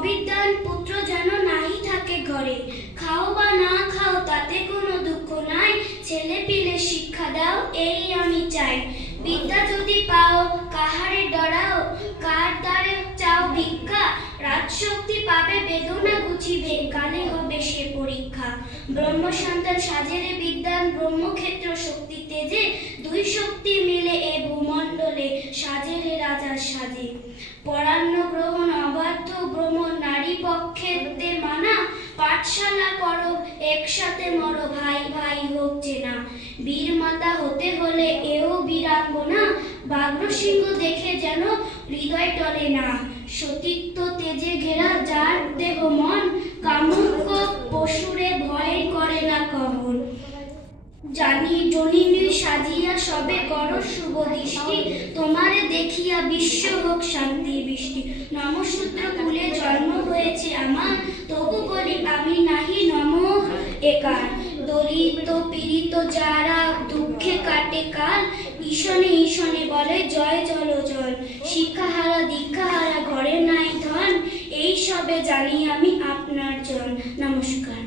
অবিদ্যান পুত্র যেন নাহি থাকে ঘরে। খাও বা না খাও তাতে কোনো দুঃখ নাই, ছেলে পিলে শিক্ষা দাও এই আমি চাই। বিদ্যা যদি পাও কাহারে ডরাও, কার দ্বারে চাও ভিক্ষা। রাজশক্তি পাবে বেদনা ঘুচিবে, কালে হবে সে পরীক্ষা। ব্রহ্ম সন্তান সাজেরে বিদ্যান, ব্রহ্মক্ষেত্র শক্তি তেজে। দুই শক্তি মিলে এ ভূমণ্ডলে, সাজেরে রাজার সাজে। পরান্ন গ্রহণ অবাধ্য ভ্রমণ, নারী পক্ষেতে মানা। পাঠশালা করো একসাথে মরো, ভাই ভাই হোক চেনা। বীর মাতা হতে হলে এও বীরাঙ্গনা, ব্যাঘ্র সিংহ দেখে যেন হৃদয় টলে না। সতীত্ব তেজে ঘেরা যার দেহ মন, কামুক পশুরে ভয় করে না কহন। জানি জনিনী সাজিয়া সবে করো শুভ দৃষ্টি, তোমারে দেখিয়া বিশ্ব হোক শান্তি বৃষ্টি। নমশূদ্র কুলে জন্ম হয়েছে আমার, তবু বলি আমি নাহি নম একার। দরিদ্র পীড়িত যারা দুঃখে কাটে কাল, ঈশনে ঈশনে বলে জয় জল জল। শিক্ষাহারা দীক্ষাহারা ঘরে নাই ধন, এই সবে জানি আমি আপনার জন। নমস্কার।